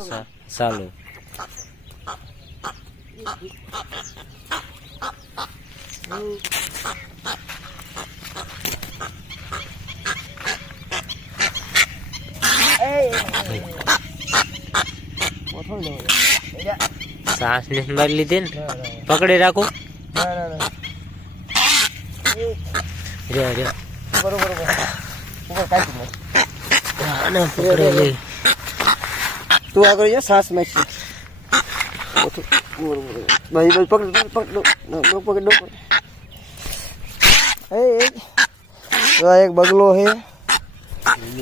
સા- ચાલુ સાસ ને મારી લીધી ને પકડી રાખું રે રે આને પકડી લઈ તું આગળ જા સાસ મેચી ભાઈ ભાઈ પકડ પકડ ડો પકડ ડો પકડ. એક બગલો હે.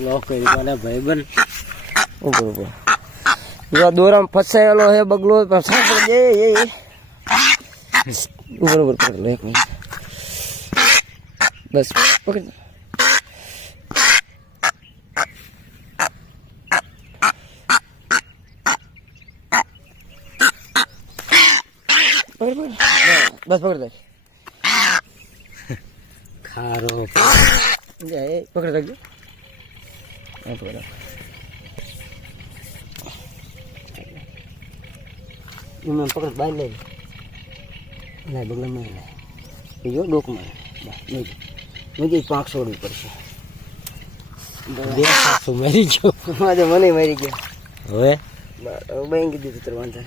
લોક કરી મને ભાઈબંધ ઉપર ઉપર. જો દોરામાં ફસાયેલો હે બગલો પણ સાસ જે એ. ઉપર ઉપર પકડ લો એક મિનિટ. બસ પકડ. પકડ બસ પકડ દે. ખારો પકડ રાખજો. પકડ. એમાં પકડ બહાર લઈ લે. ના બગલા માં લે એ જો ડોકમાં. નહીં પાંખ છોડવી પડશે. બે સાસુ મરી ગયો. મને મારી ગયા. હવે? બેંક દીધું તર વાંધો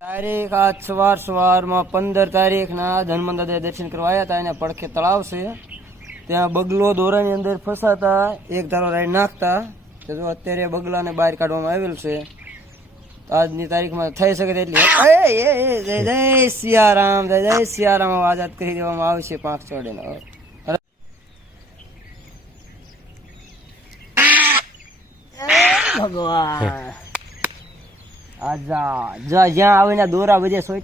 તારીખ આજ સવાર સવારમાં પંદર તારીખના હનુમાન દાદા દર્શન કરવા આવ્યા હતા એને પડખે તળાવ છે. ત્યાં બગલો દોરાની અંદર ફસાતા એક ધારો રાઈ નાખતા. તો અત્યારે બગલાને બહાર કાઢવામાં આવેલ છે. આજની તારીખમાં થઈ શકે તેટલી એ, એ, એ, જય જય સિયારામ જય જય સિયારામ આઝાદ કરી દેવામાં આવશે પાંખ ચોડીને. ભગવાન. જ્યાં આવીને દોરા બધે સોઈ